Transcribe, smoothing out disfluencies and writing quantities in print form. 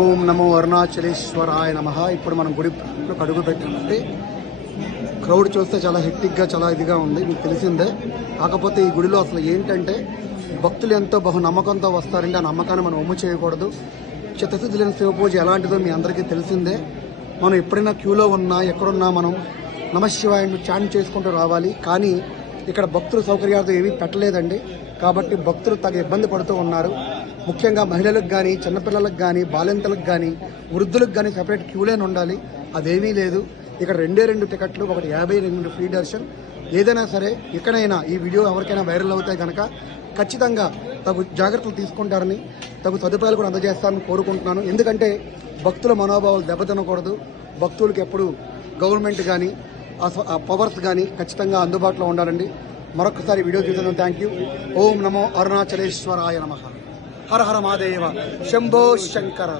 ఓం నమో అరుణాచలేశ్వరాయ నమః. ఇప్పుడు మనం గుడి అడుగు పెట్టామంటే క్రౌడ్ చూస్తే చాలా హెక్టిక్గా చాలా ఇదిగా ఉంది, మీకు తెలిసిందే. కాకపోతే ఈ గుడిలో అసలు ఏంటంటే భక్తులు ఎంతో బహు నమ్మకంతో వస్తారంటే ఆ నమ్మకాన్ని మనం ఒమ్ము చేయకూడదు. చిత్తశుద్ధి లేని శివపూజ ఎలాంటిదో మీ అందరికీ తెలిసిందే. మనం ఎప్పుడైనా క్యూలో ఉన్నా ఎక్కడున్నా మనం నమశివాయను చాంట్ చేసుకుంటూ రావాలి. కానీ ఇక్కడ భక్తుల సౌకర్యాలతో ఏమీ పెట్టలేదండి. కాబట్టి భక్తులు తగ ఇబ్బంది పడుతూ ఉన్నారు. ముఖ్యంగా మహిళలకు కానీ, చిన్నపిల్లలకు కానీ, బాలింతలకు కానీ, వృద్ధులకు కానీ సెపరేట్ క్యూ లైన్ ఉండాలి. అదేమీ లేదు. ఇక్కడ 2 టికెట్లు, ఒకటి 52 ఫ్రీ దర్శన్. ఏదైనా సరే ఎక్కడైనా ఈ వీడియో ఎవరికైనా వైరల్ అవుతాయి కనుక ఖచ్చితంగా తగు జాగ్రత్తలు తీసుకుంటారని, తగు సదుపాయాలు కూడా అందజేస్తారని కోరుకుంటున్నాను. ఎందుకంటే భక్తుల మనోభావాలు దెబ్బతినకూడదు. భక్తులకు ఎప్పుడు గవర్నమెంట్ కానీ ఆ పవర్స్ కానీ ఖచ్చితంగా అందుబాటులో ఉండాలండి. మరొకసారి వీడియో చూసినందుకు థ్యాంక్ యూ. ఓం నమో అరుణాచలేశ్వరాయ నమః. హర హర మహాదేవ. శంభో శంకర.